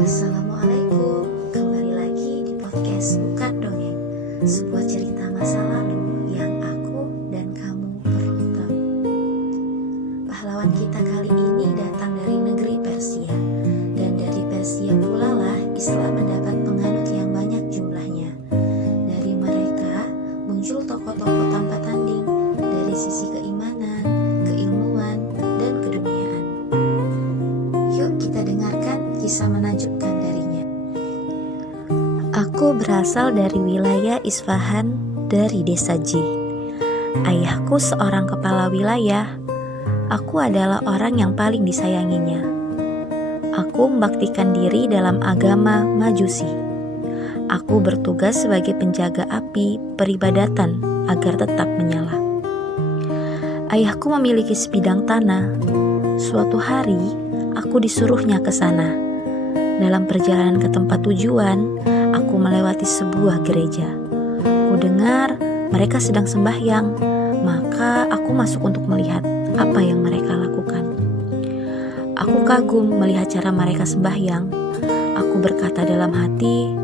Assalamualaikum, kembali lagi di podcast Bukan Dongeng, sebuah cerita masa lalu yang aku dan kamu perlu tahu. Pahlawan kita kali ini datang dari negeri Persia, dan dari Persia pula lah Islam mendapat penganut yang banyak jumlahnya. Dari mereka muncul tokoh-tokoh tanpa tanding dari sisi keimanan, keilmuan, dan keduniaan. Yuk kita dengarkan kisah menakjubkan darinya. Aku berasal dari wilayah Isfahan, dari desa J. Ayahku seorang kepala wilayah. Aku adalah orang yang paling disayanginya. Aku membaktikan diri dalam agama Majusi. Aku bertugas sebagai penjaga api peribadatan agar tetap menyala. Ayahku memiliki sebidang tanah. Suatu hari, aku disuruhnya ke sana. Dalam perjalanan ke tempat tujuan, aku melewati sebuah gereja. Ku dengar mereka sedang sembahyang, maka aku masuk untuk melihat apa yang mereka lakukan. Aku kagum melihat cara mereka sembahyang. Aku berkata dalam hati,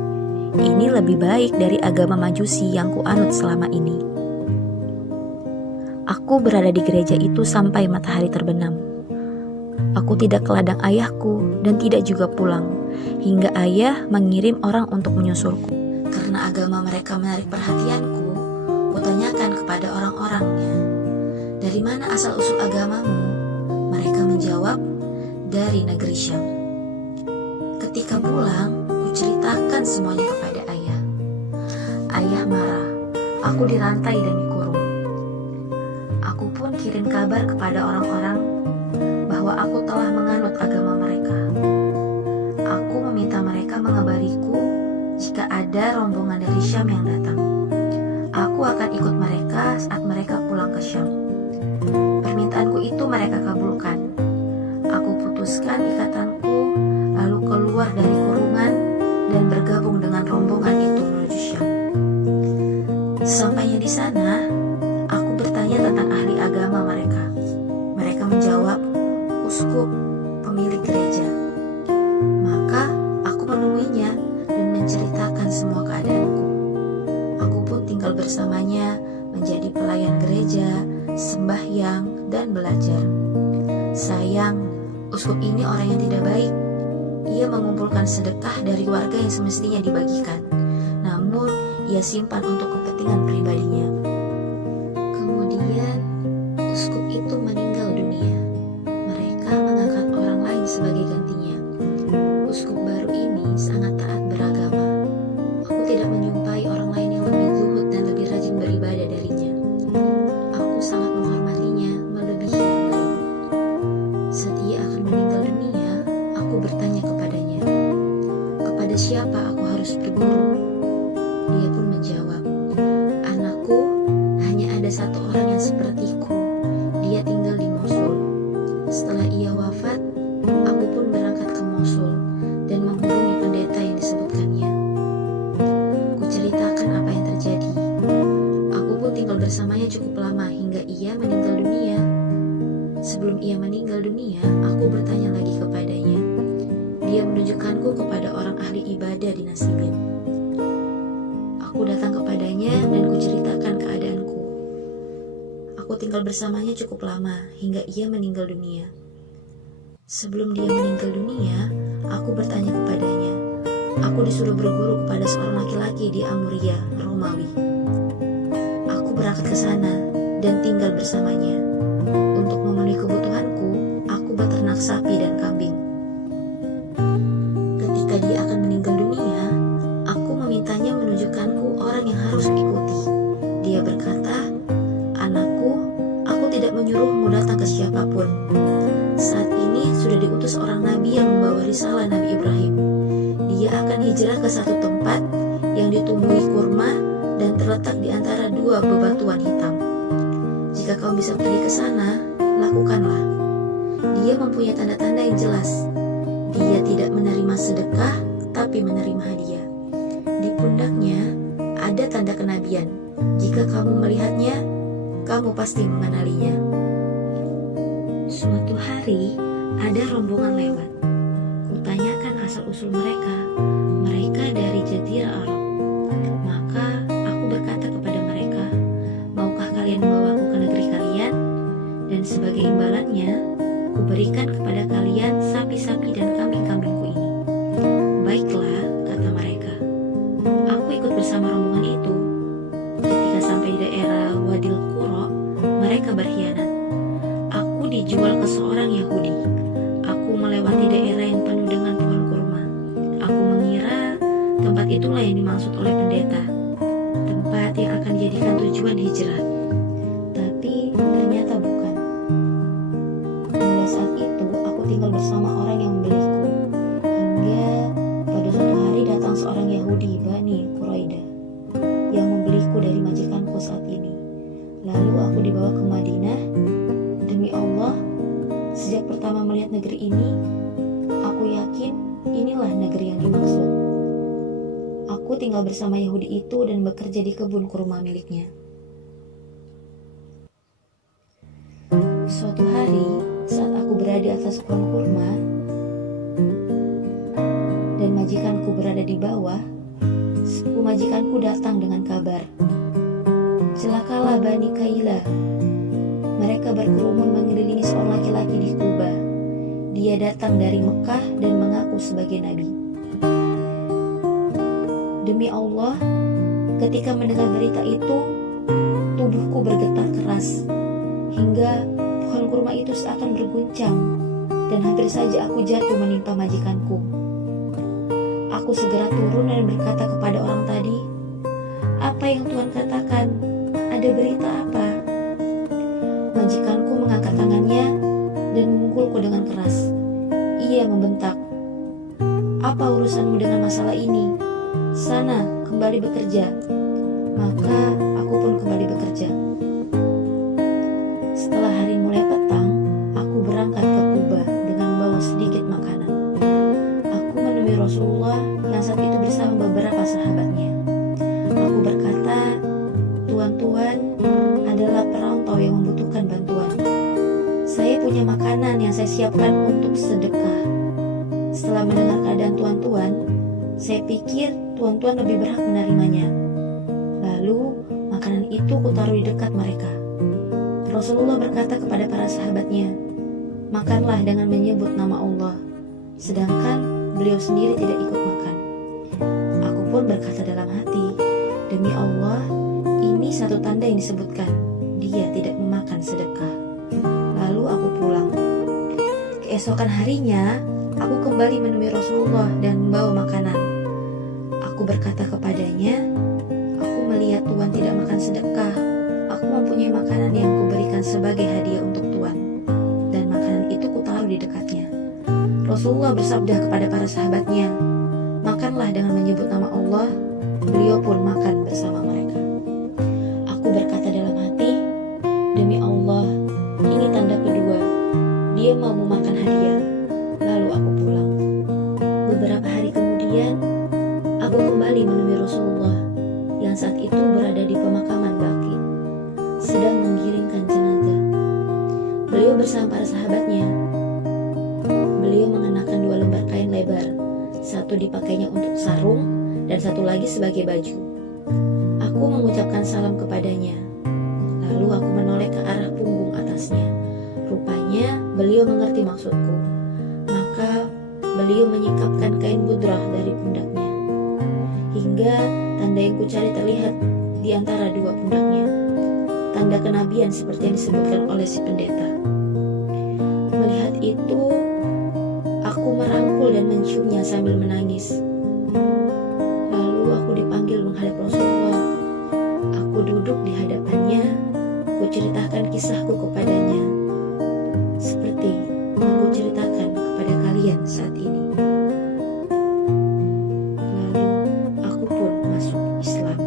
ini lebih baik dari agama Majusi yang kuanut selama ini. Aku berada di gereja itu sampai matahari terbenam. Aku tidak ke ladang ayahku dan tidak juga pulang, hingga ayah mengirim orang untuk menyusulku. Karena agama mereka menarik perhatianku, kutanyakan kepada orang-orangnya, dari mana asal-usul agamamu? Mereka menjawab, dari negeri Syam. Ketika pulang, kuceritakan semuanya kepada ayah. Ayah marah, aku dirantai dan dikurung. Aku pun kirim kabar kepada orang-orang bahwa aku telah menganut agama mereka. Aku meminta mereka mengabariku jika ada rombongan dari Syam yang datang. Aku akan ikut mereka saat mereka pulang ke Syam. Permintaanku itu mereka kabulkan. Aku putuskan ikatanku, lalu keluar dari kurungan dan bergabung dengan rombongan itu menuju Syam. Sampainya di sana, aku bertanya tentang ahli agama mereka. Mereka menjawab, uskup, pemilik gereja. Maka aku menemuinya dan menceritakan semua keadaanku. Aku pun tinggal bersamanya, menjadi pelayan gereja, sembahyang, dan belajar. Sayang, uskup ini orang yang tidak baik. Ia mengumpulkan sedekah dari warga yang semestinya dibagikan, namun ia simpan untuk kepentingan pribadinya. Kemudian, uskup itu meninggal dunia. Mereka mengangkat orang lain sebagai gantinya. Uskup baru ini sangat taat beragama. Aku tidak menyumpai orang lain yang lebih zuhud dan lebih rajin beribadah darinya. Aku sangat menghormatinya melebihi yang lain. Saat ia akan meninggal dunia, aku bertanya kepadanya, kepada siapa aku harus berguru? Dia pun menjawab, anakku, hanya ada satu orang yang sepertiku. Dia tinggal di Mosul. Setelah ia wafat, aku pun berangkat ke Mosul dan menghubungi pendeta yang disebutkannya. Kuceritakan apa yang terjadi. Aku pun tinggal bersamanya cukup lama hingga ia meninggal dunia. Sebelum ia meninggal dunia, aku bertanya lagi kepadanya. Dia menunjukkanku kepada orang ahli ibadah di Nasibin. Aku datang kepadanya dan kuceritakan keadaanku. Aku tinggal bersamanya cukup lama hingga ia meninggal dunia. Sebelum dia meninggal dunia, aku bertanya kepadanya. Aku disuruh berguru kepada seorang laki-laki di Amuria, Romawi. Aku berangkat ke sana dan tinggal bersamanya. Untuk memenuhi kebutuhanku, aku beternak sapi dan kambing. Ketika dia akan meninggal dunia, aku memintanya menunjukkanku orang yang harus diikuti. Dia berkata, anakku, aku tidak menyuruhmu datang ke siapapun. Saat ini sudah diutus seorang nabi yang membawa risalah Nabi Ibrahim. Dia akan hijrah ke satu tempat yang ditumbuhi kurma dan terletak di antara dua bebatuan hitam. Jika kau bisa pergi ke sana, lakukanlah. Dia mempunyai tanda-tanda yang jelas. Dia tidak menerima sedekah, tapi menerima hadiah. Di pundaknya ada tanda kenabian. Jika kamu melihatnya, kamu pasti mengenalinya. Suatu hari, ada rombongan lewat. Kutanyakan asal-usul mereka, mereka dari Jazirah Arab. Maka aku berkata kepada mereka, maukah kalian membawaku ke negeri kalian? Dan sebagai imbalannya, kuberikan kepada kalian sapi-sapi dan kambing-kambingku ini. Baiklah, kata mereka. Aku ikut bersama rombongan itu. Ketika sampai di daerah Wadil Qura, mereka berkhianat. Aku dijual ke seorang Yahudi. Aku melewati daerah yang penuh dengan pohon kurma. Aku mengira tempat itulah yang dimaksud oleh pendeta, tempat yang akan dijadikan tujuan hijrah. Tapi ternyata bukan. Mulai saat itu aku tinggal bersama orang yang membeliku, hingga pada suatu hari datang seorang Yahudi Bani Quraidah yang membeliku dari majikanku saat ini. Lalu aku dibawa ke Madinah. Demi Allah, sejak pertama melihat negeri ini, aku yakin inilah negeri yang dimaksud. Aku tinggal bersama Yahudi itu dan bekerja di kebun kurma miliknya. Suatu hari, saat aku berada di atas pohon kurma dan majikanku berada di bawah, sepupu majikanku datang dengan kabar, celakalah Bani Kaila. Mereka berkerumun mengelilingi seorang laki-laki di Kuba. Dia datang dari Mekah dan mengaku sebagai nabi. Demi Allah, ketika mendengar berita itu, tubuhku bergetar keras, hingga pohon kurma itu seakan berguncang, dan hampir saja aku jatuh menimpa majikanku. Aku segera turun dan berkata kepada orang tadi, "Apa yang Tuhan katakan? Ada berita apa?" Majikanku mengangkat tangannya dan memukulku dengan keras. Ia membentak, "Apa urusanmu dengan masalah ini? Sana, kembali bekerja." Maka aku pun kembali bekerja. Setelah hari mulai petang, aku berangkat ke Kuba dengan membawa sedikit makanan. Aku menemui Rasulullah yang saat itu bersama beberapa sahabatnya. Aku berkata, "Tuan-tuan adalah perantau yang membutuhkan bantuan. Saya punya makanan yang saya siapkan untuk sedekah. Setelah mendengar keadaan tuan-tuan, saya pikir tuan-tuan lebih berhak menerimanya. Lalu makanan itu kutaruh di dekat mereka." Rasulullah berkata kepada para sahabatnya, "Makanlah dengan menyebut nama Allah." Sedangkan beliau sendiri tidak ikut makan. Aku pun berkata dalam hati, "Demi Allah, ini satu tanda yang disebutkan, dia tidak memakan sedekah." Lalu aku pulang. Keesokan harinya, aku kembali menemui Rasulullah dan membawa makanan. Aku berkata kepadanya, "Aku melihat Tuhan tidak makan sedekah. Aku mempunyai makanan yang kuberikan sebagai hadiah untuk Tuhan." Dan makanan itu kutaruh di dekatnya. Rasulullah bersabda kepada para sahabatnya, "Makanlah dengan menyebut nama Allah." Beliau pun makan bersama mereka. Aku berkata dalam hati, "Demi Allah, ini tanda kedua, dia mau memakan hadiah." Lalu aku pulang. Beberapa hari kemudian, aku kembali menemui Rasulullah yang saat itu berada di pemakaman Baqi, sedang menggiringkan jenazah. Beliau bersama para sahabatnya. Beliau mengenakan 2 lembar kain lebar, satu dipakainya untuk sarung dan satu lagi sebagai baju. Aku mengucapkan salam kepadanya. Lalu aku menoleh ke arah punggung atasnya. Rupanya beliau mengerti maksudku. Maka beliau menyingkapkan kain budrah dari pundaknya, hingga tanda yang kucari terlihat di antara 2 pundaknya. Tanda kenabian seperti yang disebutkan oleh si pendeta. Melihat itu, aku merangkul dan menciumnya sambil menangis. Lalu aku dipanggil menghadap Rasulullah. Aku duduk di hadapannya, kuceritakan kisahku kepadanya, seperti yang kuceritakan kepada kalian saat ini. Lalu aku pun masuk Islam.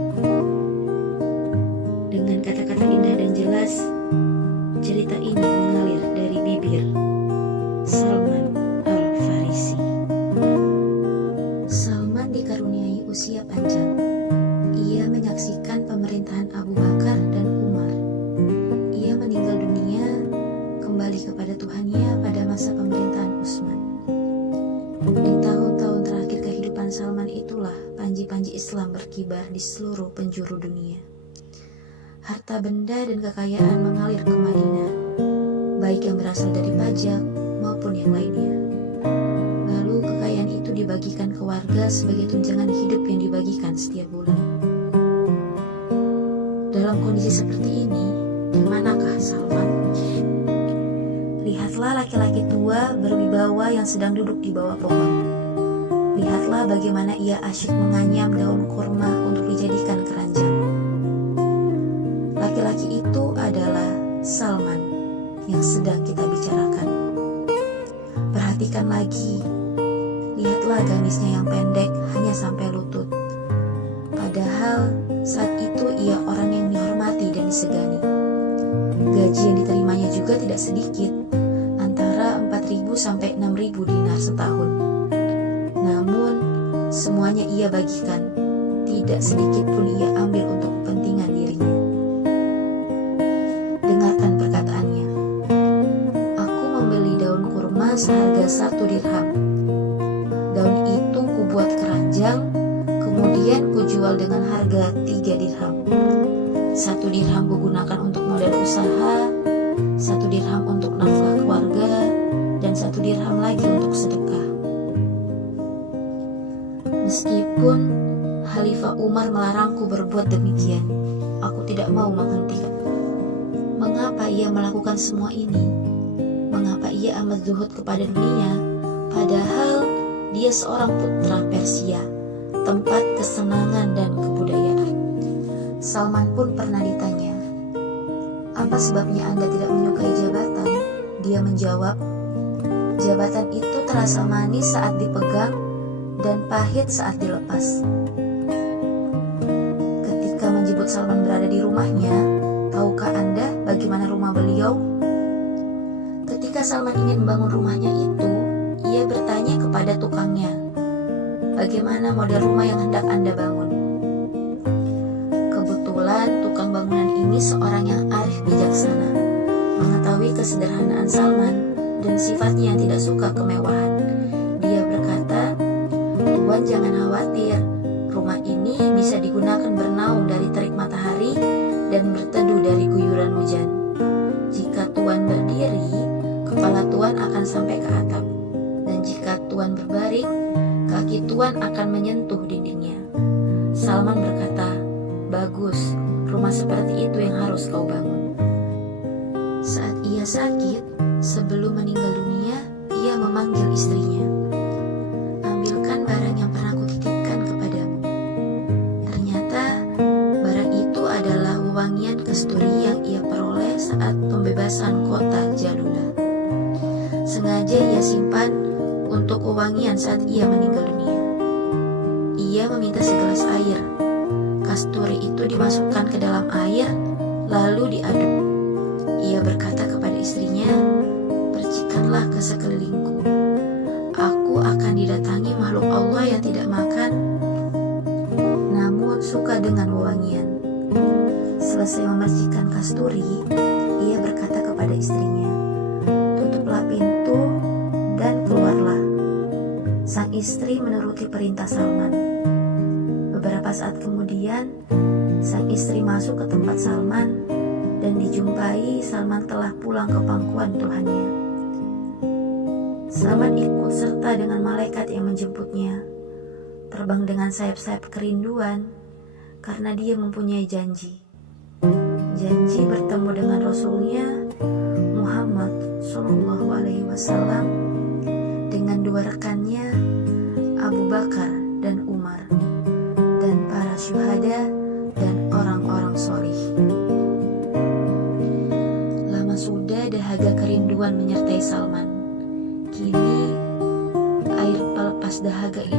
Dengan kata-kata indah dan jelas, cerita ini mengalir dari bibir Salman Al-Farisi. Salman dikaruniai usia panjang. Ia menyaksikan pemerintahan Abu Bakar dan Umar. Ia meninggal dunia kembali kepada Tuhannya pada masa pemerintahan Utsman. panji-panji Islam berkibar di seluruh penjuru dunia. Harta benda dan kekayaan mengalir ke Madinah, baik yang berasal dari pajak maupun yang lainnya. Lalu kekayaan itu dibagikan ke warga sebagai tunjangan hidup yang dibagikan setiap bulan. Dalam kondisi seperti ini, di manakah Salman? Lihatlah laki-laki tua berwibawa yang sedang duduk di bawah pohon. Lihatlah bagaimana ia asyik menganyam daun kurma untuk dijadikan keranjang. Laki-laki itu adalah Salman yang sedang kita bicarakan. Perhatikan lagi, lihatlah gamisnya yang pendek hanya sampai lutut. Padahal saat itu ia orang yang dihormati dan disegani. Gaji yang diterimanya juga tidak sedikit, antara 4.000 sampai 6.000 dinar setahun. Namun, semuanya ia bagikan, tidak sedikit pun ia ambil untuk kepentingan dirinya. Dengarkan perkataannya. Aku membeli daun kurma seharga 1 dirham. Daun itu kubuat keranjang, kemudian kujual dengan harga 3 dirham. 1 dirham kugunakan untuk modal usaha, 1 dirham untuk nafkah keluarga, dan 1 dirham lagi untuk sedekah. Meskipun Khalifah Umar melarangku berbuat demikian, aku tidak mau menghentikan. Mengapa ia melakukan semua ini? Mengapa ia amat zuhud kepada dunia, padahal dia seorang putra Persia, tempat kesenangan dan kebudayaan? Salman pun pernah ditanya, apa sebabnya Anda tidak menyukai jabatan? Dia menjawab, jabatan itu terasa manis saat dipegang dan pahit saat dilepas. Ketika menjemput Salman berada di rumahnya, tahukah Anda bagaimana rumah beliau? Ketika Salman ingin membangun rumahnya itu, ia bertanya kepada tukangnya, bagaimana model rumah yang hendak Anda bangun? Kebetulan tukang bangunan ini seorang yang arif bijaksana, mengetahui kesederhanaan Salman dan sifatnya yang tidak suka kemewahan. Dia berkata, Tuan jangan khawatir, rumah ini bisa digunakan bernaung dari terik matahari dan berteduh dari guyuran hujan. Jika Tuan berdiri, kepala Tuan akan sampai ke atap, dan jika Tuan berbaring, kaki Tuan akan menyentuh dindingnya. Salman berkata, bagus, rumah seperti itu yang harus kau bangun. Saat ia sakit, sebelum meninggal dunia, ia memanggil istrinya. Ambilkan barang yang pernah kutitipkan kepadamu. Ternyata barang itu adalah wewangian kasturi yang ia peroleh saat pembebasan kota Jalula. Sengaja ia simpan untuk wewangian saat ia meninggal dunia. Ia meminta segelas air. Kasturi itu dimasukkan ke dalam air, lalu diaduk. Ia berkata kepada istrinya, percikanlah ke sekelilingku. Aku akan didatangi makhluk Allah yang tidak makan, namun suka dengan wewangian. Selesai memercikan kasturi, ia berkata kepada istrinya, tutuplah pintu dan keluarlah. Sang istri menuruti perintah Salman. Beberapa saat kemudian, sang istri masuk ke tempat Salman dan dijumpai Salman telah pulang ke pangkuan Tuhannya. Salman ikut serta dengan malaikat yang menjemputnya, terbang dengan sayap-sayap kerinduan karena dia mempunyai janji. Janji bertemu dengan Rasulnya Muhammad SAW dengan 2 rekannya Abu Bakar dan Umar, dan para syuhada dan orang-orang solih. Lama sudah dahaga kerinduan menyertai Salman. Kini air pelepas dahaga itu